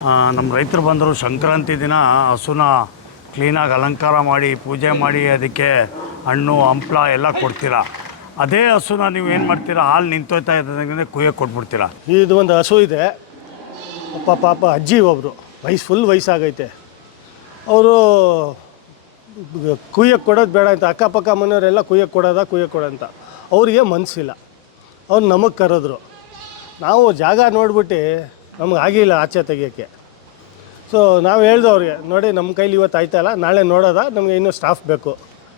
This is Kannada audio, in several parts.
ನಮ್ಮ ರೈತರು ಬಂದರು ಸಂಕ್ರಾಂತಿ ದಿನ ಹಸುನ ಕ್ಲೀನಾಗಿ ಅಲಂಕಾರ ಮಾಡಿ ಪೂಜೆ ಮಾಡಿ ಅದಕ್ಕೆ ಹಣ್ಣು ಹಂಪ್ಲ ಎಲ್ಲ ಕೊಡ್ತೀರಾ. ಅದೇ ಹಸುನ ನೀವು ಏನು ಮಾಡ್ತೀರಾ, ಹಾಲು ನಿಂತೋಯ್ತಾ ಇದ್ದಂಗೆ ಕುಯ್ಯಕ್ಕೆ ಕೊಟ್ಬಿಡ್ತೀರಾ. ಇದು ಒಂದು ಹಸು ಇದೆ. ಪಾಪ ಅಜ್ಜಿ ಒಬ್ಬರು ಫುಲ್ ವಯಸ್ಸಾಗೈತೆ. ಅವರು ಕುಯ್ಯಕ್ಕೆ ಕೊಡೋದು ಬೇಡ ಅಂತ ಅಕ್ಕಪಕ್ಕ ಮನೆಯವರೆಲ್ಲ ಕುಯ್ಯಕ್ಕೆ ಕೊಡೋದಂತ ಅವರಿಗೆ ಮನಸ್ಸಿಲ್ಲ. ಅವ್ರು ನಮಗೆ ಕರೆದ್ರು. ನಾವು ಜಾಗ ನೋಡ್ಬಿಟ್ಟು ನಮ್ಗೆ ಆಗಿಲ್ಲ ಆಚೆ ತೆಗಿಯೋಕ್ಕೆ. ಸೊ ನಾವು ಹೇಳ್ದೆ ಅವ್ರಿಗೆ, ನೋಡಿ ನಮ್ಮ ಕೈಲಿ ಇವತ್ತು ಆಯ್ತಲ್ಲ, ನಾಳೆ ನೋಡೋದ, ನಮಗೆ ಇನ್ನೂ ಸ್ಟಾಫ್ ಬೇಕು,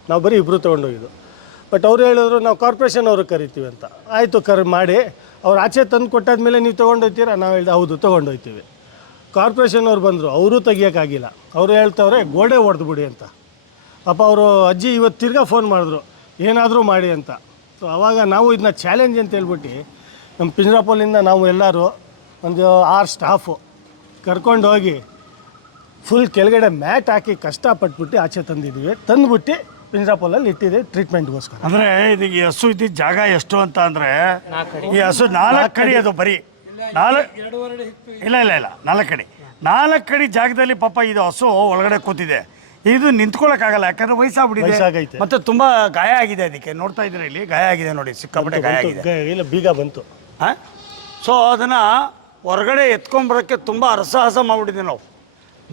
ನಾವು ಬರೀ ಇಬ್ಬರು ತೊಗೊಂಡೋಗಿದ್ದು. ಬಟ್ ಅವ್ರು ಹೇಳಿದ್ರು ನಾವು ಕಾರ್ಪೊರೇಷನ್ ಅವ್ರಿಗೆ ಕರಿತೀವಿ ಅಂತ. ಆಯಿತು ಮಾಡಿ ಅವ್ರು ಆಚೆ ತಂದು ಕೊಟ್ಟಾದ್ಮೇಲೆ ನೀವು ತೊಗೊಂಡೋಗ್ತೀರಾ? ನಾವು ಹೇಳ್ದೆ ಹೌದು ತೊಗೊಂಡೋಗ್ತೀವಿ. ಕಾರ್ಪೊರೇಷನ್ ಅವ್ರು ಬಂದರು, ಅವರೂ ತೆಗಿಯೋಕ್ಕಾಗಿಲ್ಲ. ಅವರು ಹೇಳ್ತವ್ರೆ ಗೋಡೆ ಹೊಡೆದ್ಬಿಡಿ ಅಂತ. ಪಾಪ ಅವರು ಅಜ್ಜಿ ಇವತ್ತು ತಿರ್ಗಾ ಫೋನ್ ಮಾಡಿದ್ರು ಏನಾದರೂ ಮಾಡಿ ಅಂತ. ಸೊ ಆವಾಗ ನಾವು ಇದನ್ನ ಚಾಲೆಂಜ್ ಅಂತ ಹೇಳ್ಬಿಟ್ಟು ನಮ್ಮ ಪಿಂಜ್ರಾಪೋಲಿಂದ ನಾವು ಎಲ್ಲರೂ ಒಂದು 6 ಸ್ಟಾಫು ಕರ್ಕೊಂಡು ಹೋಗಿ ಫುಲ್ ಕೆಳಗಡೆ ಮ್ಯಾಟ್ ಹಾಕಿ ಕಷ್ಟಪಟ್ಬಿಟ್ಟು ಆಚೆ ತಂದಿದ್ದೀವಿ. ತಂದುಬಿಟ್ಟು ಪಿಂಜ್ರಾಪೋಲಲ್ಲಿ ಇಟ್ಟಿದೆ ಟ್ರೀಟ್ಮೆಂಟ್ಗೋಸ್ಕರ. ಅಂದರೆ ಇದು ಈ ಹಸು ಇದ್ದಿದ್ದು ಜಾಗ ಎಷ್ಟು ಅಂತ ಅಂದರೆ, ಈ ಹಸು 4 ಅಡಿ, ಅದು ಬರೀ 4 ಇಲ್ಲ 4 ಅಡಿ ಜಾಗದಲ್ಲಿ ಪಾಪ ಇದು ಹಸು ಒಳಗಡೆ ಕೂತಿದೆ. ಇದು ನಿಂತ್ಕೊಳ್ಳೋಕ್ಕಾಗಲ್ಲ, ಯಾಕಂದ್ರೆ ವಯಸ್ಸಾಗ್ಬಿಟ್ಟಿದೆ. ಮತ್ತೆ ತುಂಬಾ ಗಾಯ ಆಗಿದೆ. ಅದಕ್ಕೆ ನೋಡ್ತಾ ಇದ್ರೆ ಇಲ್ಲಿ ಗಾಯ ಆಗಿದೆ ನೋಡಿ, ಸಿಕ್ಕಾಪಟ್ಟೆ ಗಾಯ ಆಗಿದೆ. ಇಲ್ಲ ಬೀಗ ಬಂತು. ಸೊ ಅದನ್ನು ಹೊರಗಡೆ ಎತ್ಕೊಂಬರೋಕ್ಕೆ ತುಂಬ ಹರಸಾಹಸ ಮಾಡಿಬಿಟ್ಟಿದ್ವಿ ನಾವು.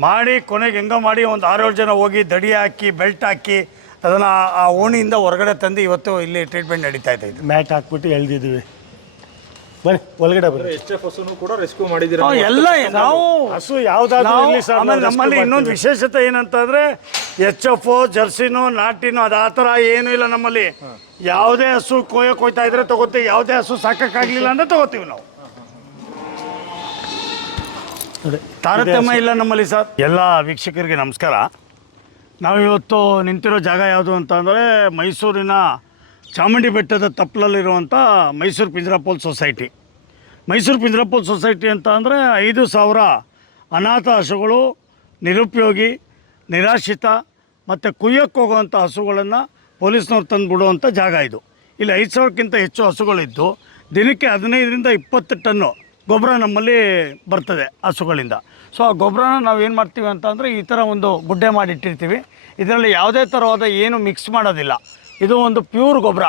ಮಾಡಿ ಕೊನೆಗೆ ಹೆಂಗೋ ಮಾಡಿ ಒಂದು 6-7 ಜನ ಹೋಗಿ ದಡಿ ಹಾಕಿ ಬೆಲ್ಟ್ ಹಾಕಿ ಅದನ್ನು ಆ ಓಣಿಯಿಂದ ಹೊರಗಡೆ ತಂದು ಇವತ್ತು ಇಲ್ಲಿ ಟ್ರೀಟ್ಮೆಂಟ್ ನಡೀತಾ ಇದೆ. ಮ್ಯಾಟ್ ಹಾಕ್ಬಿಟ್ಟು ಎಳ್ದಿದ್ವಿ. ಬನ್ನಿ ಒಳಗಡೆ ಬನ್ನಿ. ಕೂಡ ರೆಸ್ಕ್ಯೂ ಮಾಡಿದ್ದೀರಾ ಎಲ್ಲ ನಾವು. ಹಸು ಯಾವುದಾದ್ರೂ ಆಮೇಲೆ ನಮ್ಮಲ್ಲಿ ಇನ್ನೊಂದು ವಿಶೇಷತೆ ಏನಂತಂದರೆ HF ಜರ್ಸಿನೋ ನಾಟಿನೋ ಅದು ಆ ಥರ ಏನೂ ಇಲ್ಲ ನಮ್ಮಲ್ಲಿ. ಯಾವುದೇ ಹಸು ಕೊಯ್ತಾ ಇದ್ರೆ ತಗೋತೀವಿ, ಯಾವುದೇ ಹಸು ಸಾಕೋಕ್ಕಾಗಲಿಲ್ಲ ಅಂದರೆ ತಗೋತೀವಿ ನಾವು. ತಾರತಮ್ಯ ಇಲ್ಲ ನಮ್ಮಲ್ಲಿ ಸರ್. ಎಲ್ಲ ವೀಕ್ಷಕರಿಗೆ ನಮಸ್ಕಾರ. ನಾವಿವತ್ತು ನಿಂತಿರೋ ಜಾಗ ಯಾವುದು ಅಂತ ಅಂದರೆ ಮೈಸೂರಿನ ಚಾಮುಂಡಿ ಬೆಟ್ಟದ ತಪ್ಪಲಲ್ಲಿರುವಂಥ ಮೈಸೂರು ಪಿಂಜ್ರಾಪೋಲ್ ಸೊಸೈಟಿ. ಮೈಸೂರು ಪಿಂಜ್ರಾಪೋಲ್ ಸೊಸೈಟಿ ಅಂತ ಅಂದರೆ 5,000 ಅನಾಥ ಹಸುಗಳು, ನಿರುಪಯೋಗಿ, ನಿರಾಶ್ರಿತ ಮತ್ತು ಕುಯ್ಯಕ್ಕೆ ಹೋಗುವಂಥ ಹಸುಗಳನ್ನು ಪೊಲೀಸ್ನವ್ರು ತಂದು ಬಿಡುವಂಥ ಜಾಗ ಇದು. ಇಲ್ಲಿ 5,000ಕ್ಕಿಂತ ಹೆಚ್ಚು ಹಸುಗಳಿದ್ದು ದಿನಕ್ಕೆ 15ರಿಂದ 20 ಟನ್ನು ಗೊಬ್ಬರ ನಮ್ಮಲ್ಲಿ ಬರ್ತದೆ ಹಸುಗಳಿಂದ. ಸೊ ಆ ಗೊಬ್ಬರನ ನಾವು ಏನು ಮಾಡ್ತೀವಿ ಅಂತ ಅಂದರೆ ಈ ಥರ ಒಂದು ಗುಡ್ಡೆ ಮಾಡಿಟ್ಟಿರ್ತೀವಿ. ಇದರಲ್ಲಿ ಯಾವುದೇ ಥರವಾದ ಏನು ಮಿಕ್ಸ್ ಮಾಡೋದಿಲ್ಲ. ಇದು ಒಂದು ಪ್ಯೂರ್ ಗೊಬ್ಬರ,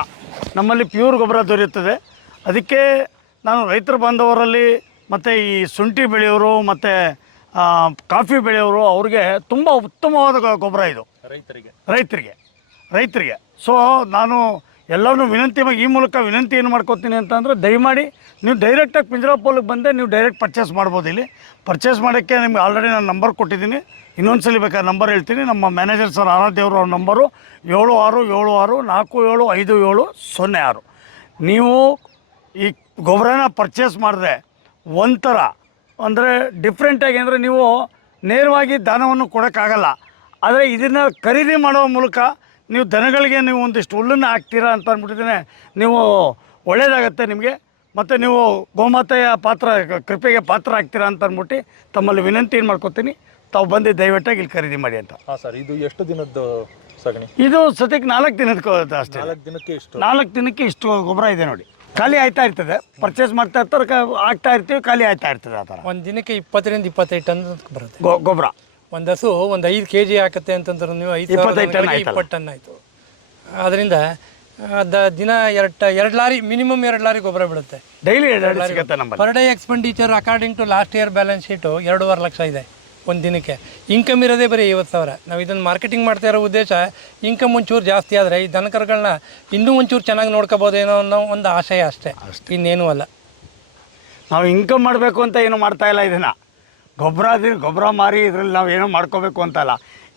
ನಮ್ಮಲ್ಲಿ ಪ್ಯೂರ್ ಗೊಬ್ಬರ ದೊರೆಯುತ್ತದೆ. ಅದಕ್ಕೆ ನಾನು ರೈತರ ಬಾಂಧವರಲ್ಲಿ ಮತ್ತು ಈ ಶುಂಠಿ ಬೆಳೆಯೋರು ಮತ್ತು ಕಾಫಿ ಬೆಳೆಯೋರು ಅವ್ರಿಗೆ ತುಂಬ ಉತ್ತಮವಾದ ಗೊಬ್ಬರ ಇದು ರೈತರಿಗೆ. ಸೊ ನಾನು ಎಲ್ಲವನ್ನೂ ಈ ಮೂಲಕ ವಿನಂತಿ ಏನು ಮಾಡ್ಕೊತೀನಿ ಅಂತಂದರೆ, ದಯಮಾಡಿ ನೀವು ಡೈರೆಕ್ಟಾಗಿ ಪಿಂಜ್ರಾಪೋಲಿಗೆ ಬಂದೆ ನೀವು ಡೈರೆಕ್ಟ್ ಪರ್ಚೇಸ್ ಮಾಡ್ಬೋದು. ಇಲ್ಲಿ ಪರ್ಚೇಸ್ ಮಾಡೋಕ್ಕೆ ನಿಮ್ಗೆ ಆಲ್ರೆಡಿ ನಾನು ನಂಬರ್ ಕೊಟ್ಟಿದ್ದೀನಿ. ಇನ್ನೊಂದ್ಸಲಿ ಬೇಕಾದ್ರೆ ನಂಬರ್ ಹೇಳ್ತೀನಿ. ನಮ್ಮ ಮ್ಯಾನೇಜರ್ ಸರ್ ಆರಾಧ್ಯವರು ಅವ್ರ ನಂಬರು 7676475706. ನೀವು ಈ ಗೊಬ್ಬರನ ಪರ್ಚೇಸ್ ಮಾಡಿದ್ರೆ ಒಂಥರ ಅಂದರೆ ಡಿಫ್ರೆಂಟಾಗಿ, ಅಂದರೆ ನೀವು ನೇರವಾಗಿ ದಾನವನ್ನು ಕೊಡೋಕ್ಕಾಗಲ್ಲ. ಆದರೆ ಇದನ್ನು ಖರೀದಿ ಮಾಡೋ ಮೂಲಕ ನೀವು ದನಗಳಿಗೆ ನೀವು ಒಂದಿಷ್ಟು ಹುಲ್ಲನ್ನು ಹಾಕ್ತೀರಾ ಅಂತ ಅಂದ್ಬಿಟ್ಟಿದ್ದೇನೆ, ನೀವು ಒಳ್ಳೆಯದಾಗತ್ತೆ ನಿಮಗೆ. ಮತ್ತು ನೀವು ಗೋಮಾತೆಯ ಕೃಪೆಗೆ ಪಾತ್ರ ಆಗ್ತೀರಾ ಅಂತ ಅಂದ್ಬಿಟ್ಟು ತಮ್ಮಲ್ಲಿ ವಿನಂತಿ ಏನು ಮಾಡ್ಕೊತೀನಿ, ತಾವು ಬಂದು ದಯವಿಟ್ಟಾಗಿ ಇಲ್ಲಿ ಖರೀದಿ ಮಾಡಿ ಅಂತ. ಹಾಂ ಸರ್, ಇದು ಎಷ್ಟು ದಿನದ್ದು ಸಗಣಿ? ಇದು ಸದ್ಯಕ್ಕೆ 4 ದಿನದ ಅಷ್ಟೇ. 4 ದಿನಕ್ಕೆ ಇಷ್ಟು ಗೊಬ್ಬರ ಇದೆ ನೋಡಿ. ಖಾಲಿ ಆಯ್ತಾ ಇರ್ತದೆ, ಪರ್ಚೇಸ್ ಮಾಡ್ತಾ ಇರ್ತಾರೆ, ಆಗ್ತಾ ಇರ್ತೀವಿ, ಖಾಲಿ ಆಯ್ತಾ ಇರ್ತದೆ. ಆ ಥರ ಒಂದು ದಿನಕ್ಕೆ 20ರಿಂದ 25 ಟನ್ ಬರುತ್ತೆ ಗೊಬ್ಬರ. ಒಂದು ಹಸು ಒಂದು 5 kg ಹಾಕತ್ತೆ ಅಂತಂದ್ರೆ ನೀವು 25 ಟನ್ 20 ಟನ್ ಆಯಿತು. ಅದರಿಂದ ದಿನ 2 ಲಾರಿ ಮಿನಿಮಮ್ 2 ಲಾರಿ ಗೊಬ್ಬರ ಬಿಡುತ್ತೆ daily. Per day expenditure according to last year balance sheet 2.5 lakh ಇದೆ ಒಂದು ದಿನಕ್ಕೆ. ಇನ್ಕಮ್ ಇರೋದೇ ಬರೀ 50,000. ನಾವು ಇದನ್ನು ಮಾರ್ಕೆಟಿಂಗ್ ಮಾಡ್ತಾ ಇರೋ ಉದ್ದೇಶ ಇನ್ಕಮ್ ಒಂಚೂರು ಜಾಸ್ತಿ ಆದರೆ ಈ ದನಕರುಗಳನ್ನ ಇನ್ನೂ ಒಂಚೂರು ಚೆನ್ನಾಗಿ ನೋಡ್ಕೋಬೋದೇನೋ ಅನ್ನೋ ಒಂದು ಆಶಯ ಅಷ್ಟೇ, ಇನ್ನೇನೂ ಅಲ್ಲ. ನಾವು ಇನ್ಕಮ್ ಮಾಡಬೇಕು ಅಂತ ಏನು ಮಾಡ್ತಾ ಇಲ್ಲ. ಇದನ್ನು ಗೊಬ್ಬರ ಮಾರಿ ಇದರಲ್ಲಿ ನಾವು ಏನೋ ಮಾಡ್ಕೋಬೇಕು ಅಂತಲ್ಲ.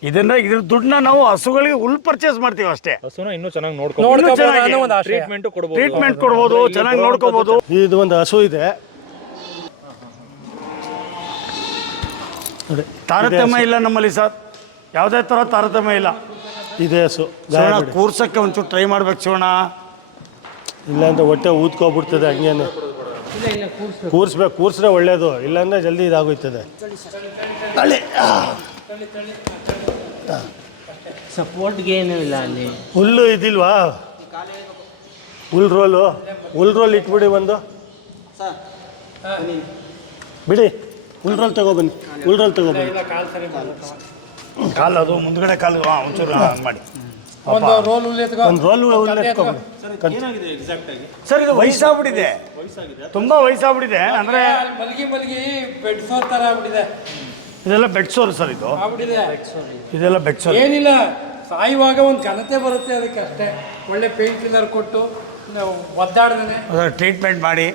ಇದ್ರ ದುಡ್ಡನ್ನ ನಾವು ಹಸುಗಳಿಗೆ ಹುಲ್ ಪರ್ಚೇಸ್ ಮಾಡ್ತೀವಿ ಅಷ್ಟೇ. ಹಸುನ ಇನ್ನೂ ಚೆನ್ನಾಗಿ ಟ್ರೀಟ್ಮೆಂಟ್ ಕೊಡ್ಬೋದು, ಚೆನ್ನಾಗಿ ನೋಡ್ಕೋಬೋದು. ಇದು ಒಂದು ಹಸು ಇದೆ. ತಾರತಮ್ಯ ಇಲ್ಲ ನಮ್ಮಲ್ಲಿ ಸರ್, ಯಾವುದೇ ಥರ ತಾರತಮ್ಯ ಇಲ್ಲ. ಇದೆ ಹಸು ಕೂರ್ಸಕ್ಕೆ ಒಂಚೂರು ಟ್ರೈ ಮಾಡ್ಬೇಕು ಶಿವಣ್ಣ, ಇಲ್ಲಾಂದ್ರೆ ಹೊಟ್ಟೆ ಊದ್ಕೊಬಿಡ್ತದೆ. ಹಂಗೇನೆ ಕೂರಿಸ್ರೆ ಒಳ್ಳೇದು, ಇಲ್ಲಾಂದ್ರೆ ಜಲ್ದಿ ಇದಾಗೋಯ್ತದೆ. ಸಪೋರ್ಟ್ಗೆ ಏನೂ ಇಲ್ಲ ಅಲ್ಲಿ. ಹುಲ್ಲು ಇದಿಲ್ವಾ? ಹುಲ್ ರೋಲ್ ಇಟ್ಬಿಡಿ ಒಂದು ಬಿಡಿ. ಉಳ್ರಲ್ಲಿ ತಗೊಬನ್ನಿ, ಉಳ್ರಲ್ಲಿ ತಗೊಬನ್ನಿ. ಕಾಲು ಅದು ಮುಂದ್ಗಡೆ ಕಾಲು ಒಂಚೂರು ಹಂಗೆ ಮಾಡಿ. ಒಂದು ರೋಲ್ ಹುಲ್ಲು ಎತ್ಕೊ. ಒಂದು ರೋಲ್ ಎತ್ಕೊಬನ್ನಿ. ಸರ್ ಇದು ವಯಸ್ಸಾಗ್ಬಿಟ್ಟಿದೆ, ತುಂಬ ವಯಸ್ಸಾಗ್ಬಿಟ್ಟಿದೆ. ಅಂದರೆ ಮಲಗಿ ಬೆಡ್ ಸೋರ್ ಥರ ಆಗ್ಬಿಟ್ಟಿದೆ. ಇದೆಲ್ಲ ಬೆಡ್ ಸೋರ್ ಸರ್, ಇದು ಆಗ್ಬಿಟ್ಟಿದೆ. ಇದೆಲ್ಲ ಬೆಡ್ ಸೋರ್. ಏನಿಲ್ಲ, ಸಾಯುವಾಗ ಒಂದು ಘನತೆ ಬರುತ್ತೆ ಅದಕ್ಕೆ ಅಷ್ಟೇ. ಒಳ್ಳೆ ಪೇನ್ ಕಿಲ್ಲರ್ ಕೊಟ್ಟು ನಾವು ಒದ್ದಾಡ್ದೇನೆ ಟ್ರೀಟ್ಮೆಂಟ್ ಮಾಡಿ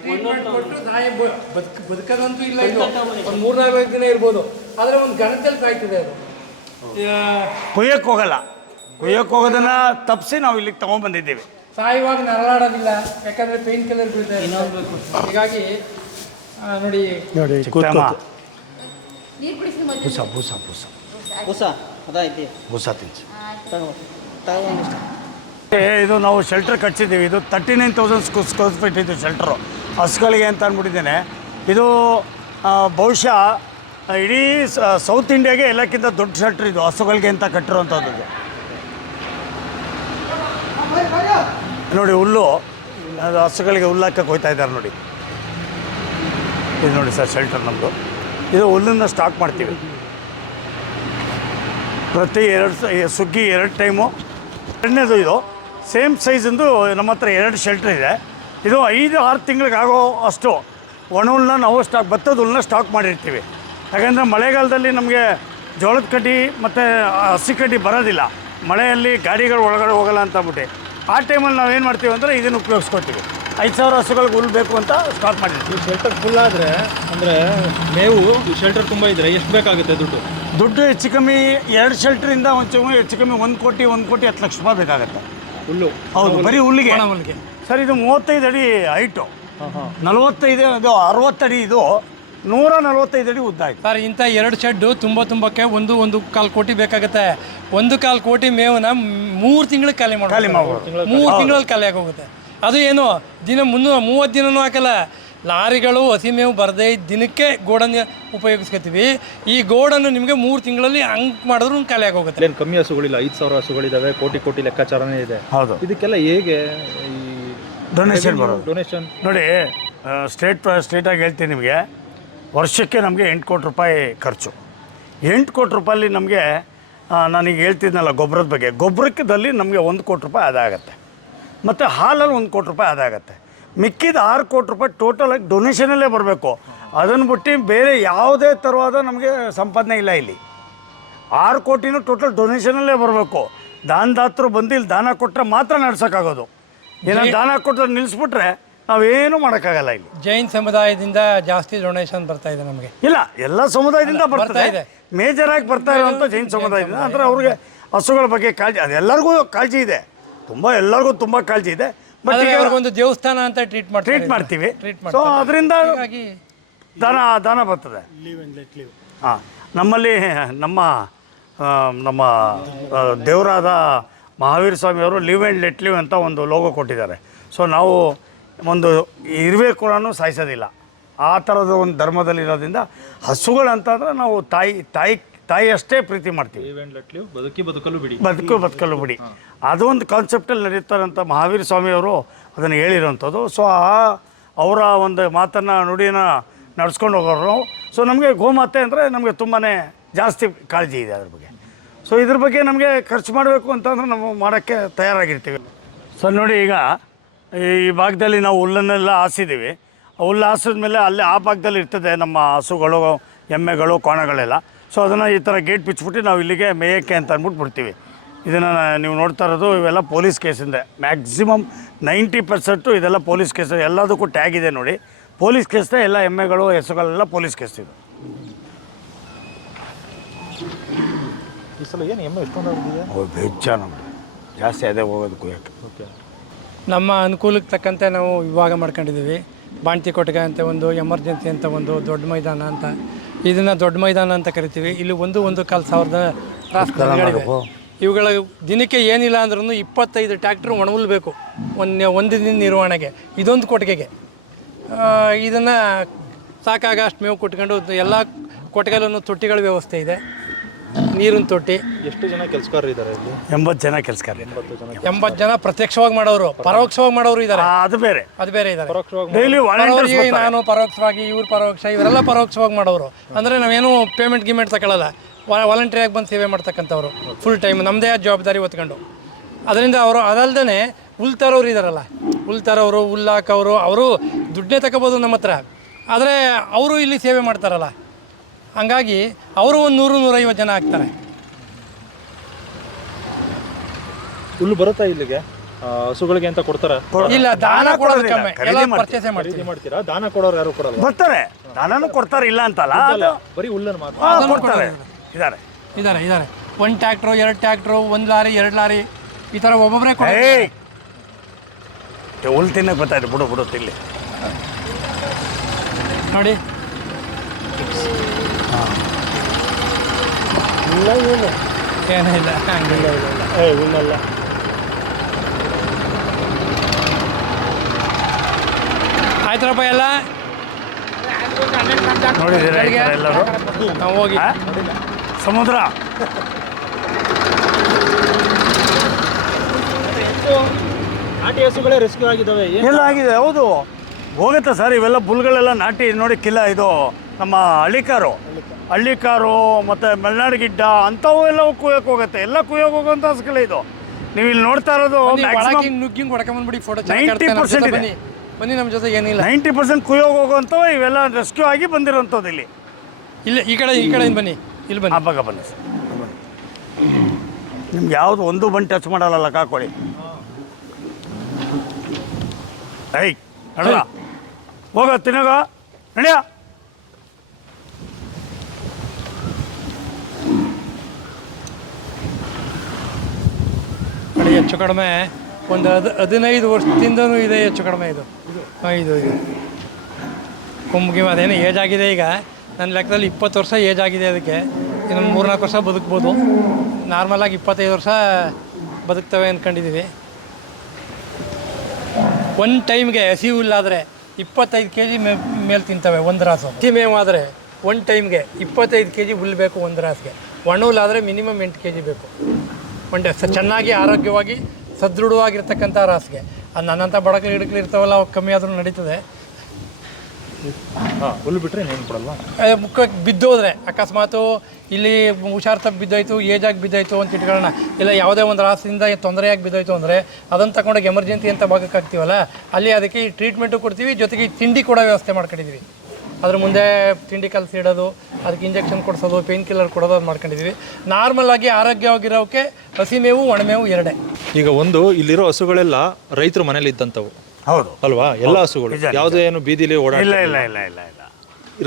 ಕೊಟ್ಟು ಬದುಕೋದಂತೂ ಇಲ್ಲ. ಇದು ಒಂದು 3-4 ದಿನ ಇರ್ಬೋದು, ಆದರೆ ಒಂದು ಘನತೆಯಲ್ಲಿ ಸಾಯ್ತಿದೆ ಅದು. ಕುಯ್ಯಕ್ಕೆ ಹೋಗೋದನ್ನ ತಪ್ಪಿಸಿ ನಾವು ಇಲ್ಲಿಗೆ ತೊಗೊಂಡ್ಬಂದಿದ್ದೀವಿ. ಸಾಯುವಾಗ ನರಳಾಡೋದಿಲ್ಲ, ಯಾಕಂದರೆ ಪೇನ್ ಕಿಲ್ಲರ್ ಬೀಳ್ತಾ ಇದೆ. ಹೀಗಾಗಿ ನೋಡಿ ನೋಡಿ ಚಿಕ್ಕಮ್ಮ ನೀರು ಬೂಸ ತಿನ್ಸಿ. ಇದು ನಾವು ಶೆಲ್ಟರ್ ಕಟ್ಸಿದ್ದೀವಿ. ಇದು 39,000 ಸ್ಕ್ವೇರ್ ಫೀಟ್ ಇದು ಶೆಲ್ಟರು ಹಸುಗಳಿಗೆ ಅಂತ ಅಂದ್ಬಿಟ್ಟಿದ್ದೇನೆ. ಇದು ಬಹುಶಃ ಇಡೀ ಸೌತ್ ಇಂಡಿಯಾಗೆ ಎಲ್ಲಕ್ಕಿಂತ ದೊಡ್ಡ ಶೆಲ್ಟರ್ ಇದು ಹಸುಗಳಿಗೆ ಅಂತ ಕಟ್ಟಿರುವಂಥದ್ದು. ನೋಡಿ ಹುಲ್ಲು, ಅದು ಹಸುಗಳಿಗೆ ಹುಲ್ಲು ಹಾಕಕ್ಕೆ ಹೋಗ್ತಾ ಇದ್ದಾರೆ ನೋಡಿ. ಇದು ನೋಡಿ ಸರ್ ಶೆಲ್ಟರ್ ನಮ್ಮದು. ಇದು ಹುಲ್ಲನ್ನು ಸ್ಟಾಕ್ ಮಾಡ್ತೀವಿ ಪ್ರತಿ ಸುಗ್ಗಿ 2 ಟೈಮು. ಎರಡನೇದು ಇದು ಸೇಮ್ ಸೈಜಿಂದು ನಮ್ಮ ಹತ್ರ 2 ಶೆಲ್ಟರ್ ಇದೆ. ಇದು 5-6 ತಿಂಗಳಿಗೆ ಆಗೋ ಅಷ್ಟು ಒಣ ಹುಲ್ಲನ್ನ ನಾವು ಭತ್ತದ ಹುಲ್ಲನ್ನ ಸ್ಟಾಕ್ ಮಾಡಿರ್ತೀವಿ. ಯಾಕಂದರೆ ಮಳೆಗಾಲದಲ್ಲಿ ನಮಗೆ ಜೋಳದ ಕಡ್ಡಿ ಮತ್ತು ಹಸಿ ಕಡ್ಡಿ ಬರೋದಿಲ್ಲ, ಮಳೆಯಲ್ಲಿ ಗಾಡಿಗಳು ಒಳಗಡೆ ಹೋಗೋಲ್ಲ ಅಂತ ಅಂದ್ಬಿಟ್ಟು ಆ ಟೈಮಲ್ಲಿ ನಾವು ಏನು ಮಾಡ್ತೀವಿ ಅಂದರೆ ಇದನ್ನು ಉಪಯೋಗಿಸ್ಕೊತೀವಿ. 5,000 ಹಸುಗಳಿಗೆ ಹುಲ್ಲು ಬೇಕು ಅಂತ ಸ್ಟಾಕ್ ಮಾಡಿರ್ತೀವಿ. ಶೆಲ್ಟರ್ ಫುಲ್ ಆದರೆ ಅಂದರೆ ಮೇವು ಶೆಲ್ಟರ್ ತುಂಬ ಇದ್ದರೆ ಎಷ್ಟು ಬೇಕಾಗುತ್ತೆ ದುಡ್ಡು? ಹೆಚ್ಚು ಕಮ್ಮಿ 2 ಶೆಲ್ಟ್ರಿಂದ ಒಂಚೂರು ಹೆಚ್ಚು ಕಮ್ಮಿ 1 ಕೋಟಿ 10 ಲಕ್ಷ ರೂಪಾಯಿ ಬೇಕಾಗುತ್ತೆ ಹುಲ್ಲು. ಹೌದು, ಬರೀ ಹುಲ್ಲಿಗೆ. ಹುಲ್ಲಿಗೆ ಸರ್ ಇದು 35 ಅಡಿ ಹೈಟು, 45 ಅದು 60 ಅಡಿ, ಇದು 145 ಅಡಿ ಉದ್ದ ಆಯಿತು. ಸರ್ ಇಂಥ 2 ಶೆಡ್ಡು ತುಂಬಕ್ಕೆ 1.25 ಕೋಟಿ ಬೇಕಾಗುತ್ತೆ. 1.25 ಕೋಟಿ ಮೇವನ್ನ 3 ತಿಂಗಳು ಖಾಲಿ ಮಾಡ್ಬೋದು. 3 ತಿಂಗಳಲ್ಲಿ ಖಾಲಿ ಆಗೋಗುತ್ತೆ. ಅದು ಏನು ದಿನ 30 ದಿನನೂ ಹಾಕಲ್ಲ. ಲಾರಿಗಳು ಹಸಿ ಮೇವು ಬರದೇ ದಿನಕ್ಕೆ ಗೋಡನ್ನು ಉಪಯೋಗಿಸ್ಕೊತೀವಿ. ಈ ಗೋಡನ್ನು ನಿಮಗೆ 3 ತಿಂಗಳಲ್ಲಿ ಹಂಗೆ ಮಾಡಿದ್ರು ಖಾಲಿ ಆಗೋಗುತ್ತೆ. ಏನು ಕಮ್ಮಿ ಹಸುಗಳಿಲ್ಲ, 5,000 ಹಸುಗಳಿದ್ದಾವೆ, ಕೋಟಿ ಲೆಕ್ಕಾಚಾರನೇ ಇದೆ. ಹೌದು, ಇದಕ್ಕೆಲ್ಲ ಹೇಗೆ ಡೊನೇಷನ್ ಬರೋದು? ಡೊನೇಷನ್ ನೋಡಿ, ಸ್ಟ್ರೇಟಾಗಿ ಹೇಳ್ತೀನಿ ನಿಮಗೆ, ವರ್ಷಕ್ಕೆ ನಮಗೆ 8 ಕೋಟಿ ರೂಪಾಯಿ ಖರ್ಚು. 8 ಕೋಟಿ ರೂಪಾಯಲ್ಲಿ ನಮಗೆ ನಾನೀಗ ಹೇಳ್ತಿದ್ನಲ್ಲ ಗೊಬ್ಬರದ ಬಗ್ಗೆ, ಗೊಬ್ಬರಕ್ಕದಲ್ಲಿ ನಮಗೆ 1 ಕೋಟಿ ರೂಪಾಯಿ ಆದಾಯ ಆಗುತ್ತೆ. ಮತ್ತು ಹಾಲಲ್ಲಿ 1 ಕೋಟಿ ರೂಪಾಯಿ ಆದಾಯ ಆಗುತ್ತೆ. ಮಿಕ್ಕಿದ 6 ಕೋಟಿ ರೂಪಾಯಿ ಟೋಟಲಾಗಿ ಡೊನೇಷನಲ್ಲೇ ಬರಬೇಕು. ಅದನ್ನು ಬಿಟ್ಟು ಬೇರೆ ಯಾವುದೇ ಥರವಾದ ನಮಗೆ ಸಂಪಾದನೆ ಇಲ್ಲ ಇಲ್ಲಿ. 6 ಕೋಟಿನೂ ಟೋಟಲ್ ಡೊನೇಷನಲ್ಲೇ ಬರಬೇಕು. ದಾನದಾತರು ಬಂದು ಇಲ್ಲಿ ದಾನ ಕೊಟ್ಟರೆ ಮಾತ್ರ ನಡ್ಸೋಕ್ಕಾಗೋದು. ಏನೋ ದಾನ ಕೊಟ್ಟರೆ ನಿಲ್ಲಿಸ್ಬಿಟ್ರೆ ನಾವೇನು ಮಾಡೋಕ್ಕಾಗಲ್ಲ. ಇಲ್ಲಿ ಜೈನ್ ಸಮುದಾಯದಿಂದ ಜಾಸ್ತಿ ಡೊನೇಷನ್ ಬರ್ತಾ ಇದೆ ನಮಗೆ. ಇಲ್ಲ, ಎಲ್ಲ ಸಮುದಾಯದಿಂದ ಬರ್ತಾ ಇದೆ. ಮೇಜರಾಗಿ ಬರ್ತಾ ಇರೋವಂಥ ಜೈನ್ ಸಮುದಾಯದಿಂದ. ಅಂದರೆ ಅವ್ರಿಗೆ ಹಸುಗಳ ಬಗ್ಗೆ ಕಾಳಜಿ, ಅದು ಎಲ್ಲರಿಗೂ ಕಾಳಜಿ ಇದೆ, ಎಲ್ಲರಿಗೂ ತುಂಬ ಕಾಳಜಿ ಇದೆ. ಬಟ್ ಒಂದು ದೇವಸ್ಥಾನ ಅಂತ ಟ್ರೀಟ್ ಮಾಡ್ತೀವಿ. ಸೊ ಅದರಿಂದ ದಾನ ಬರ್ತದೆ. ಹಾಂ, ನಮ್ಮಲ್ಲಿ ನಮ್ಮ ದೇವರಾದ ಮಹಾವೀರ ಸ್ವಾಮಿಯವರು ಲಿವ್ ಆ್ಯಂಡ್ ಲೆಟ್ ಲಿವ್ ಅಂತ ಒಂದು ಲೋಗೋ ಕೊಟ್ಟಿದ್ದಾರೆ. ಸೊ ನಾವು ಒಂದು ಇರುವೆ ಕೂಡ ಸಾಯಿಸೋದಿಲ್ಲ, ಆ ಥರದ ಒಂದು ಧರ್ಮದಲ್ಲಿರೋದ್ರಿಂದ ಹಸುಗಳಂತಂದರೆ ನಾವು ತಾಯಿ ಅಷ್ಟೇ ಪ್ರೀತಿ ಮಾಡ್ತೀವಿ. ಬದುಕಲು ಬಿಡಿ ಅದೊಂದು ಕಾನ್ಸೆಪ್ಟಲ್ಲಿ ನಡೀತಾರಂತ ಮಹಾವೀರ ಸ್ವಾಮಿಯವರು ಅದನ್ನು ಹೇಳಿರೋಂಥದ್ದು. ಸೊ ಅವರ ಒಂದು ಮಾತನ್ನು ನುಡಿನ ನಡ್ಸ್ಕೊಂಡು ಹೋಗೋರು. ಸೊ ನಮಗೆ ಗೋಮಾತೆ ಅಂದರೆ ನಮಗೆ ತುಂಬಾ ಜಾಸ್ತಿ ಕಾಳಜಿ ಇದೆ ಅದ್ರ ಬಗ್ಗೆ. ಸೊ ಇದ್ರ ಬಗ್ಗೆ ನಮಗೆ ಖರ್ಚು ಮಾಡಬೇಕು ಅಂತಂದ್ರೆ ನಾವು ಮಾಡೋಕ್ಕೆ ತಯಾರಾಗಿರ್ತೀವಿ. ಸೊ ನೋಡಿ, ಈಗ ಈ ಭಾಗದಲ್ಲಿ ನಾವು ಹುಲ್ಲನ್ನೆಲ್ಲ ಹಾಸಿದ್ದೀವಿ. ಹುಲ್ಲು ಹಾಸಿದ್ಮೇಲೆ ಅಲ್ಲೇ ಆ ಭಾಗದಲ್ಲಿ ಇರ್ತದೆ ನಮ್ಮ ಹಸುಗಳು, ಎಮ್ಮೆಗಳು, ಕೋಣಗಳೆಲ್ಲ. ಸೊ ಅದನ್ನು ಈ ಥರ ಗೇಟ್ ಬಿಚ್ಚಿಬಿಟ್ಟು ನಾವು ಇಲ್ಲಿಗೆ ಮೇಯಕ್ಕೆ ಅಂತ ಅಂದ್ಬಿಟ್ಟು ಬಿಡ್ತೀವಿ. ಇದನ್ನು ನೀವು ನೋಡ್ತಾ ಇರೋದು ಇವೆಲ್ಲ ಪೊಲೀಸ್ ಕೇಸಿಂದ. ಮ್ಯಾಕ್ಸಿಮಮ್ 90% ಇದೆಲ್ಲ ಪೊಲೀಸ್ ಕೇಸ್. ಎಲ್ಲದಕ್ಕೂ ಟ್ಯಾಗ್ ಇದೆ ನೋಡಿ, ಪೊಲೀಸ್ ಕೇಸ್ದೆ ಎಲ್ಲ ಎಮ್ಮೆಗಳು, ಹಸುಗಳೆಲ್ಲ ಪೊಲೀಸ್ ಕೇಸ್ ಇದು. ಈ ಸಲ ಏನು ಎಮ್ಮೆ ಎಷ್ಟೊಂದು ಬೇಜಾರು ನಮಗೆ ಜಾಸ್ತಿ ಅದೇ ಹೋಗೋದು ಕುಯ್ಯಕ್ಕೆ. ಓಕೆ, ನಮ್ಮ ಅನುಕೂಲಕ್ಕೆ ತಕ್ಕಂತೆ ನಾವು ವಿಭಾಗ ಮಾಡ್ಕೊಂಡಿದ್ದೀವಿ. ಬಾಣ್ತಿ ಕೊಟ್ಟಿಗೆ ಅಂತ ಒಂದು, ಎಮರ್ಜೆನ್ಸಿ ಅಂತ ಒಂದು, ದೊಡ್ಡ ಮೈದಾನ ಅಂತ. ಇದನ್ನು ದೊಡ್ಡ ಮೈದಾನ ಅಂತ ಕರಿತೀವಿ. ಇಲ್ಲಿ 1,50,000 ರಾಸ್ಗಳಿವೆ. ಇವುಗಳ ದಿನಕ್ಕೆ ಏನಿಲ್ಲ ಅಂದ್ರೂ 25 ಟ್ರ್ಯಾಕ್ಟ್ರ್ ಒಣಗಲ್ಬೇಕು ಒಂದು ದಿನ ನಿರ್ವಹಣೆಗೆ. ಇದೊಂದು ಕೊಟ್ಟಿಗೆಗೆ ಇದನ್ನು ಸಾಕಾಗ ಅಷ್ಟು ಮೇವು ಕೊಟ್ಕೊಂಡು ಎಲ್ಲ ಕೊಟ್ಟಿಗೆಲ್ಲೂ ತೊಟ್ಟಿಗಳ ವ್ಯವಸ್ಥೆ ಇದೆ. ನೀರಿನ ತೊಟ್ಟಿ. ಎಷ್ಟು ಜನ ಕೆಲಸಗಾರರು ಇದ್ದಾರೆ ಇಲ್ಲಿ? 80 ಜನ ಕೆಲಸಗಾರ. 80 ಜನ ಪ್ರತ್ಯಕ್ಷವಾಗಿ ಮಾಡೋರು, ಪರೋಕ್ಷವಾಗಿ ಮಾಡೋರು ಇದ್ದಾರೆ. ಅದು ಬೇರೆ ಇದ್ದಾರೆ. ಡೈಲಿ ವಾಲಂಟಿಯರ್ಸ್ ನಾನು ಪರೋಕ್ಷವಾಗಿ, ಇವ್ರು ಪರೋಕ್ಷ, ಇವರೆಲ್ಲ ಪರೋಕ್ಷವಾಗಿ ಮಾಡೋರು. ಅಂದರೆ ನಾವೇನು ಪೇಮೆಂಟ್ ಗಿಮೆಂಟ್ ತಗೊಳ್ಳಲ್ಲ, ವಾಲಂಟಿಯರಾಗಿ ಬಂದು ಸೇವೆ ಮಾಡ್ತಕ್ಕಂಥವ್ರು. ಫುಲ್ ಟೈಮ್ ನಮ್ಮದೇ ಜವಾಬ್ದಾರಿ ಹೊತ್ಕೊಂಡು. ಅದರಿಂದ ಅವರು ಅದಲ್ದೇ ಹುಲ್ ತರೋರು ಇದ್ದಾರಲ್ಲ, ಹುಲ್ ತರೋರು, ಹುಲ್ಲು ಹಾಕೋರು, ಅವರು ದುಡ್ಡೇ ತಗೋಬೋದು ನಮ್ಮ ಹತ್ರ, ಆದರೆ ಅವರು ಇಲ್ಲಿ ಸೇವೆ ಮಾಡ್ತಾರಲ್ಲ, ಹಂಗಾಗಿ ಅವರು ಒಂದು 100-150 ಜನ ಆಗ್ತಾರೆ. ಹುಲ್ಲು ಬರುತ್ತಾ ಇಲ್ಲಿಗೆ? ಹಸುಗಳಿಗೆ ಅಂತ ಕೊಡ್ತಾರ? ಇಲ್ಲ, ದಾನ ಕೊಡೋದು ಕಮ್ಮಿ, ಎಲ್ಲ ಪರ್ಚೇಸೇ ಮಾಡ್ತೀರಾ? ದಾನ ಕೊಡೋರು ಯಾರು ಕೊಡಲ್ಲ? ಬರ್ತಾರೆ, ದಾನನೂ ಕೊಡ್ತಾರೆ, ಇಲ್ಲ ಅಂತಲ್ಲ, ಬರೀ ಹುಲ್ಲನ್ನು ಮಾತ್ರ ಕೊಡ್ತಾರೆ. ಇದ್ದಾರೆ. 1 ಟ್ಯಾಕ್ಟ್ರು, 2 ಟ್ಯಾಕ್ಟ್ರು, 1 ಲಾರಿ, 2 ಲಾರಿ, ಈ ಥರ ಒಬ್ಬೊಬ್ಬರೇ ಹುಲ್ ತಿನ್ನಕ್ಕೆ ಬರ್ತಾಯಿದೆ. ಬಿಡು ತಿಲ್ಲಿ ನೋಡಿ. ಏನಿಲ್ಲ, ಇನ್ನಲ್ಲ ಆಯ್ತರಪ್ಪ ಎಲ್ಲ ನೋಡಿದ್ದೀರಾ ಎಲ್ಲರೂ? ನಾವು ಹೋಗಿ ಸಮುದ್ರ ನಾಟಿ ಹಸುಗಳೇ ರೆಸ್ಕ್ಯೂ ಆಗಿದ್ದಾವೆ. ಎಲ್ಲ ಆಗಿದೆ. ಹೌದು, ಹೋಗುತ್ತೆ ಸರ್. ಇವೆಲ್ಲ ಬುಲ್ಗಳೆಲ್ಲ ನಾಟಿ ನೋಡಿ ಕಿಲ್ಲ. ಇದು ನಮ್ಮ ಹಳ್ಳಿಕಾರು ಮತ್ತು ಮಲೆನಾಡು ಗಿಡ್ಡ ಅಂಥವು ಎಲ್ಲ ಕುಯ್ಯೋಕೆ ಹೋಗುತ್ತೆ. ಎಲ್ಲ ಕುಯ್ಯೋಕೆ ಹೋಗುವಂಥ ಹಸುಗಳೇ ಇದು. ನೀವು ಇಲ್ಲಿ ನೋಡ್ತಾ ಇರೋದು ನುಗ್ಗಿಂಗ್ ಹೊಡ್ಕೊಂಡ್ಬಿಡಿ. ಫೋಟೋ 90% ಇದೆ. ಬನ್ನಿ ನಮ್ಮ ಜೊತೆ. ಏನಿಲ್ಲ, 90% ಕುಯ್ಯೋಕೆ ಹೋಗುವಂಥವು ಇವೆಲ್ಲ ರೆಸ್ಕ್ಯೂ ಆಗಿ ಬಂದಿರೋಂಥದ್ದು. ಇಲ್ಲಿ ಇಲ್ಲ, ಈ ಕಡೆ ಬನ್ನಿ, ಇಲ್ಲಿ ಬನ್ನಿ. ಹಬ್ಬಗ ಬನ್ನಿ ಸರ್. ನಿಮ್ಗೆ ಯಾವುದು ಒಂದು ಬಂದು ಟಚ್ ಮಾಡಲ್ಲ, ಕಾಕೊಳ್ಳಿ. ನಡ ಹೋಗ, ತಿನ್ನೋಗ, ನಡೆಯ. ನೋಡಿ, ಹೆಚ್ಚು ಕಡಿಮೆ ಒಂದು 15 ವರ್ಷದಿಂದನೂ ಇದೆ, ಹೆಚ್ಚು ಕಡಿಮೆ ಇದು. ಇದು ಕುಂಬ್ಗಿಮ್ ಅದೇನು ಏಜ್ ಆಗಿದೆ. ಈಗ ನನ್ನ ಲೆಕ್ಕದಲ್ಲಿ 20 ವರ್ಷ ಏಜ್ ಆಗಿದೆ ಅದಕ್ಕೆ. ಇನ್ನೊಂದು 3-4 ವರ್ಷ ಬದುಕ್ಬೋದು. ನಾರ್ಮಲಾಗಿ 25 ವರ್ಷ ಬದುಕ್ತವೆ ಅಂದ್ಕೊಂಡಿದ್ದೀವಿ. ಒಂದು ಟೈಮ್ಗೆ ಹಸಿ ಹುಲ್ಲಾದರೆ 25 kg ಮೇಲೆ ತಿಂತವೆ ಒಂದು ರಾಸು. ಹಸಿ ಮೇವು ಆದರೆ ಒಂದು ಟೈಮ್ಗೆ 25 kg ಹುಲ್ಲು ಬೇಕು ಒಂದು ರಾಸಿಗೆ. ಒಣ ಹುಲ್ಲಾದರೆ ಮಿನಿಮಮ್ 8 kg ಬೇಕು. ಚೆನ್ನಾಗಿ ಆರೋಗ್ಯವಾಗಿ ಸದೃಢವಾಗಿರ್ತಕ್ಕಂಥ ರಾಸಿಗೆ. ಅದು ನನ್ನಂಥ ಬಡಕಲು ಹಿಡಕಲು ಇರ್ತಾವಲ್ಲ, ಅವು ಕಮ್ಮಿ ಆದರೂ ನಡೀತದೆ. ಹುಲ್ಲು ಬಿಟ್ಟರೆ ಏನು ಕೊಡಲ್ಲ. ಮುಖಕ್ಕೆ ಬಿದ್ದೋದ್ರೆ ಅಕಸ್ಮಾತು ಇಲ್ಲಿ ಹುಷಾರು ತಪ್ಪು ಬಿದ್ದೋಯ್ತು, ಏಜಾಗಿ ಬಿದ್ದೋಯ್ತು ಅಂತ ಇಟ್ಕೊಳ್ಳೋಣ, ಇಲ್ಲ ಯಾವುದೇ ಒಂದು ರಾಸದಿಂದ ತೊಂದರೆಯಾಗಿ ಬಿದ್ದೋಯ್ತು ಅಂದರೆ ಅದನ್ನು ತಗೊಂಡೋಗಿ ಎಮರ್ಜೆನ್ಸಿ ಅಂತ ಭಾಗಕ್ಕೆ ಹಾಕ್ತೀವಲ್ಲ, ಅಲ್ಲಿ ಅದಕ್ಕೆ ಈ ಟ್ರೀಟ್ಮೆಂಟು ಕೊಡ್ತೀವಿ. ಜೊತೆಗೆ ತಿಂಡಿ ಕೊಡೋ ವ್ಯವಸ್ಥೆ ಮಾಡ್ಕೊಂಡಿದ್ದೀವಿ. ಅದ್ರ ಮುಂದೆ ತಿಂಡಿ ಕಲಸಿ ಇಡೋದು, ಅದಕ್ಕೆ ಇಂಜೆಕ್ಷನ್ ಕೊಡಿಸೋದು, ಪೇನ್ ಕಿಲ್ಲರ್ ಕೊಡೋದು ಅದು ಮಾಡ್ಕೊಂಡಿದ್ದೀವಿ. ನಾರ್ಮಲಾಗಿ ಆರೋಗ್ಯವಾಗಿರೋಕ್ಕೆ ಹಸಿ ಮೇವು, ಒಣಮೇವು ಎರಡೇ. ಈಗ ಒಂದು ಇಲ್ಲಿರೋ ಹಸುಗಳೆಲ್ಲ ರೈತರ ಮನೇಲಿ ಇದ್ದಂಥವು. ಹೌದು ಅಲ್ವಾ? ಎಲ್ಲ ಹಸುಗಳು ಯಾವುದೇ ಏನು ಬೀದಿಲಿ ಓಡಾಡ ಇಲ್ಲ.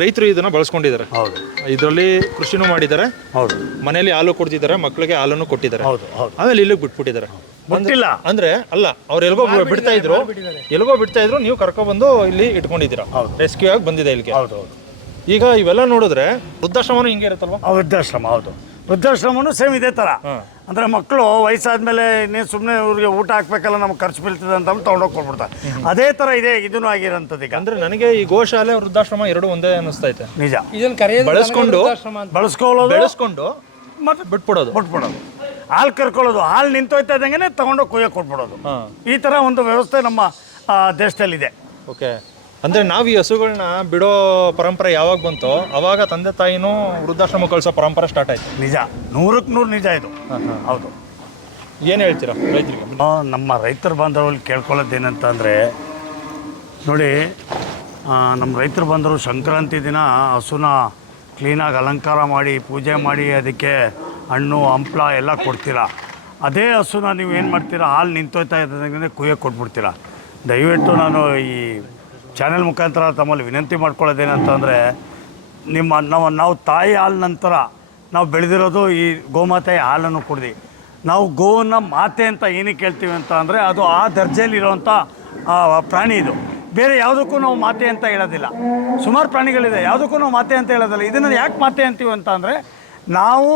ರೈತರು ಇದನ್ನ ಬಳಸ್ಕೊಂಡಿದ್ದಾರೆ. ಹೌದು, ಇದರಲ್ಲಿ ಕೃಷಿನೂ ಮಾಡಿದ್ದಾರೆ. ಹೌದು, ಮನೆಯಲ್ಲಿ ಹಾಲು ಕೊಡ್ತಿದ್ದಾರೆ, ಮಕ್ಕಳಿಗೆ ಹಾಲನ್ನು ಕೊಟ್ಟಿದ್ದಾರೆ. ಹೌದು. ಆಮೇಲೆ ಇಲ್ಲಿಗೆ ಬಿಟ್ಬಿಟ್ಟಿದ್ದಾರೆ. ಗೊತ್ತಿಲ್ಲ ಅಂದ್ರೆ ಅಲ್ಲ, ಅವ್ರು ಎಲ್ಗೋ ಬಿಡ್ತಾ ಇದ್ರು, ನೀವು ಕರ್ಕೊಬಂದು ಇಲ್ಲಿ ಇಟ್ಕೊಂಡಿದ್ದೀರಾ. ರೆಸ್ಕ್ಯೂ ಆಗಿ ಬಂದಿದೆ ಇಲ್ಲಿಗೆ. ಹೌದು. ಈಗ ಇವೆಲ್ಲ ನೋಡಿದ್ರೆ ವೃದ್ಧಾಶ್ರಮನೂ ಹಿಂಗೆ ಇರುತ್ತಲ್ವಾ? ವೃದ್ಧಾಶ್ರಮ, ಹೌದು. ವೃದ್ಧಾಶ್ರಮನೂ ಸೇಮ್ ಇದೇ ಥರ. ಅಂದರೆ ಮಕ್ಕಳು ವಯಸ್ಸಾದ್ಮೇಲೆ ಇನ್ನೇನು ಸುಮ್ಮನೆ ಇವ್ರಿಗೆ ಊಟ ಹಾಕ್ಬೇಕಲ್ಲ, ನಮ್ಗೆ ಖರ್ಚು ಬೀಳ್ತದೆ ಅಂತ ತೊಗೊಂಡೋಗಿ ಕೊಟ್ಬಿಡ್ತಾರೆ. ಅದೇ ಥರ ಇದೆ ಇದನ್ನು ಆಗಿರೋಂಥದ್ದು. ಈಗ ಅಂದ್ರೆ ನನಗೆ ಈ ಗೋಶಾಲೆ ವೃದ್ಧಾಶ್ರಮ ಎರಡು ಒಂದೇ ಅನ್ನಿಸ್ತೈತೆ. ನಿಜ. ಇದನ್ನು ಕರೆಯೋದು ಬೆಳೆಸ್ಕೊಂಡು ಮತ್ತೆ ಬಿಟ್ಬಿಡೋದು. ಹಾಲು ಕರ್ಕೊಳ್ಳೋದು, ಹಾಲು ನಿಂತೋಯ್ತಾ ಇದ್ದಂಗೆ ತಗೊಂಡೋಗಿ ಕುಯ್ಯೋಕೆ ಕೊಟ್ಬಿಡೋದು. ಈ ಥರ ಒಂದು ವ್ಯವಸ್ಥೆ ನಮ್ಮ ದೇಶದಲ್ಲಿದೆ. ಓಕೆ. ಅಂದರೆ ನಾವು ಈ ಹಸುಗಳನ್ನ ಬಿಡೋ ಪರಂಪರೆ ಯಾವಾಗ ಬಂತೋ ಅವಾಗ ತಂದೆ ತಾಯಿನೂ ವೃದ್ಧಾಶ್ರಮ ಕಳಿಸೋ ಪರಂಪರೆ ಸ್ಟಾರ್ಟ್ ಆಯಿತು. ನಿಜ, 100ಕ್ಕೆ 100 ನಿಜ ಇದು. ಹೌದು. ಏನು ಹೇಳ್ತೀರಾ ರೈತರಿಗೆ? ನಮ್ಮ ರೈತರ ಬಾಂಧವರಲ್ಲಿ ಕೇಳ್ಕೊಳ್ಳೋದೇನಂತ ಅಂದರೆ, ನೋಡಿ, ನಮ್ಮ ರೈತರು ಬಂದರು ಸಂಕ್ರಾಂತಿ ದಿನ ಹಸುನ ಕ್ಲೀನಾಗಿ ಅಲಂಕಾರ ಮಾಡಿ ಪೂಜೆ ಮಾಡಿ ಅದಕ್ಕೆ ಹಣ್ಣು ಹಂಪ್ಲ ಎಲ್ಲ ಕೊಡ್ತೀರಾ. ಅದೇ ಹಸುನ ನೀವು ಏನು ಮಾಡ್ತೀರಾ, ಹಾಲು ನಿಂತೋಯ್ತಾ ಇದ್ದಂಗೆ ಕುಯ್ಯೋಕೆ ಕೊಟ್ಬಿಡ್ತೀರಾ. ದಯವಿಟ್ಟು ನಾನು ಈ ಚಾನೆಲ್ ಮುಖಾಂತರ ತಮ್ಮಲ್ಲಿ ವಿನಂತಿ ಮಾಡ್ಕೊಳ್ಳೋದೇನಂತಂದರೆ, ನಾವು ತಾಯಿ ಹಾಲು ನಂತರ ನಾವು ಬೆಳೆದಿರೋದು ಈ ಗೋಮಾತೆಯ ಹಾಲನ್ನು ಕುಡ್ದು. ನಾವು ಗೋವನ್ನು ಮಾತೆ ಅಂತ ಏನಕ್ಕೆ ಹೇಳ್ತೀವಿ ಅಂತ ಅಂದರೆ, ಅದು ಆ ದರ್ಜೆಯಲ್ಲಿರೋವಂಥ ಪ್ರಾಣಿ. ಇದು ಬೇರೆ ಯಾವುದಕ್ಕೂ ನಾವು ಮಾತೆ ಅಂತ ಹೇಳೋದಿಲ್ಲ. ಸುಮಾರು ಪ್ರಾಣಿಗಳಿದೆ, ಯಾವುದಕ್ಕೂ ನಾವು ಮಾತೆ ಅಂತ ಹೇಳೋದಿಲ್ಲ. ಇದನ್ನು ಯಾಕೆ ಮಾತೆ ಅಂತೀವಿ ಅಂತ ಅಂದರೆ, ನಾವು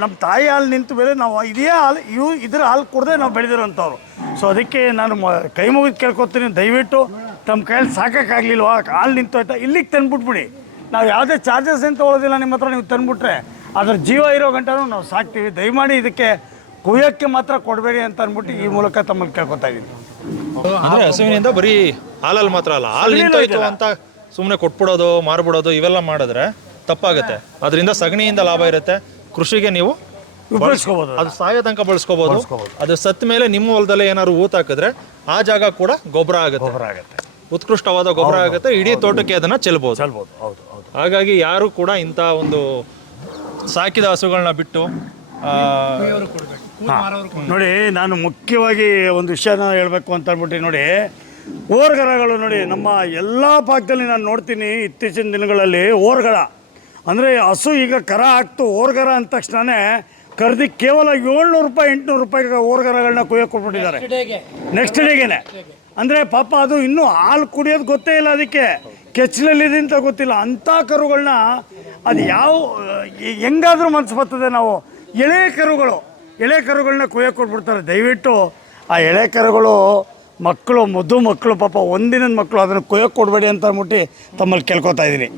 ನಮ್ಮ ತಾಯಿ ಹಾಲು ನಿಂತು ಮೇಲೆ ನಾವು ಇದೇ ಹಾಲು ಇದ್ರ ಹಾಲು ಕುಡ್ದೆ ನಾವು ಬೆಳೆದಿರೋಂಥವ್ರು. ಸೊ ಅದಕ್ಕೆ ನಾನು ಕೈ ಮುಗಿದು ಕೇಳ್ಕೊತೀನಿ, ದಯವಿಟ್ಟು ತಮ್ಮ ಕೈಯಲ್ಲಿ ಸಾಕೋಕ್ಕಾಗಲಿಲ್ವಾ, ಹಾಲು ನಿಂತೋಯ್ತಾ ಇಲ್ಲಿಗೆ ತಂದುಬಿಟ್ಬಿಡಿ. ನಾವು ಯಾವುದೇ ಚಾರ್ಜಸ್ ಏನು ತೊಗೊಳೋದಿಲ್ಲ ನಿಮ್ಮ ಹತ್ರ. ನೀವು ತಂದುಬಿಟ್ರೆ ಅದ್ರ ಜೀವ ಇರೋ ಗಂಟನೂ ನಾವು ಸಾಕ್ತೀವಿ. ದಯಮಾಡಿ ಇದಕ್ಕೆ ಕುಯ್ಯೋಕ್ಕೆ ಮಾತ್ರ ಕೊಡಬೇಡಿ ಅಂತ ಅಂದ್ಬಿಟ್ಟು ಈ ಮೂಲಕ ತಮ್ಮಲ್ಲಿ ಕೇಳ್ಕೊತಾ ಇದ್ದೀನಿ. ಅಂದ್ರೆ ಹಸುವಿನಿಂದ ಬರೀ ಹಾಲಲ್ಲಿ ಮಾತ್ರ ಅಲ್ಲ, ಹಾಲು ನಿಂತೋಯ್ತು ಅಂತ ಸುಮ್ಮನೆ ಕೊಟ್ಬಿಡೋದು ಮಾರ್ಬಿಡೋದು ಇವೆಲ್ಲ ಮಾಡಿದ್ರೆ ತಪ್ಪಾಗುತ್ತೆ. ಅದರಿಂದ ಸಗಣಿಯಿಂದ ಲಾಭ ಇರುತ್ತೆ, ಕೃಷಿಗೆ ನೀವು ಉಪಯೋಗಿಸ್ಕೋಬೋದು. ಅದು ಸಾಯೋ ತನಕ ಬಳಸ್ಕೋಬಹುದು. ಅದು ಸತ್ತ ಮೇಲೆ ನಿಮ್ಮ ಹೊಲದಲ್ಲೇ ಏನಾದ್ರು ಹೂತ್ ಹಾಕಿದ್ರೆ ಆ ಜಾಗ ಕೂಡ ಗೊಬ್ಬರ ಆಗುತ್ತೆ, ಉತ್ಕೃಷ್ಟವಾದ ಗೊಬ್ಬರ ಆಗುತ್ತೆ, ಇಡೀ ತೋಟಕ್ಕೆ ಅದನ್ನ ಚೆಲ್ಬೋದು. ಹೌದು ಹೌದು. ಹಾಗಾಗಿ ಯಾರು ಕೂಡ ಇಂಥ ಒಂದು ಸಾಕಿದ ಹಸುಗಳನ್ನ ಬಿಟ್ಟು ನೋಡಿ, ನಾನು ಮುಖ್ಯವಾಗಿ ಒಂದು ವಿಷಯನ ಹೇಳಬೇಕು ಅಂತ ಅಂದ್ಬಿಟ್ಟು ನೋಡಿ, ಓರ್ಗರಗಳು ನೋಡಿ ನಮ್ಮ ಎಲ್ಲ ಭಾಗದಲ್ಲಿ ನಾನು ನೋಡ್ತೀನಿ ಇತ್ತೀಚಿನ ದಿನಗಳಲ್ಲಿ ಓರ್ಗರ ಅಂದರೆ ಹಸು ಈಗ ಕರ ಹಾಕ್ತು ಓರ್ಗರ ಅಂದ ತಕ್ಷಣವೇ ಕರೆದು ಕೇವಲ 700 ರೂಪಾಯಿ 800 ರೂಪಾಯಿಗೆ ಓರ್ಗರಗಳನ್ನ ಕುಯ್ಯೋಕೆ ಕೊಟ್ಬಿಟ್ಟಿದ್ದಾರೆ ನೆಕ್ಸ್ಟ್ ಡೇಗೆ. ಅಂದರೆ ಪಾಪ ಅದು ಇನ್ನೂ ಹಾಲು ಕುಡಿಯೋದು ಗೊತ್ತೇ ಇಲ್ಲ, ಅದಕ್ಕೆ ಕೆಚ್ಚಲಲ್ಲಿದೆ ಅಂತ ಗೊತ್ತಿಲ್ಲ. ಅಂಥ ಕರುಗಳನ್ನ ಅದು ಹೆಂಗಾದ್ರೂ ಮನಸ್ಸು ಬರ್ತದೆ. ನಾವು ಎಳೆ ಕರುಗಳನ್ನ ಕುಯ್ಯೋಕೆ ಕೊಟ್ಬಿಡ್ತಾರೆ. ದಯವಿಟ್ಟು ಆ ಎಳೆ ಕರುಗಳು ಮಕ್ಕಳು ಮುದ್ದು ಮಕ್ಕಳು ಪಾಪ ಒಂದಿನದ ಮಕ್ಕಳು ಅದನ್ನು ಕುಯ್ಯೋಕೆ ಕೊಡಬೇಡಿ ಅಂತ ಅಂದ್ಬಿಟ್ಟು ತಮ್ಮಲ್ಲಿ ಕೇಳ್ಕೊತಾ ಇದ್ದೀನಿ.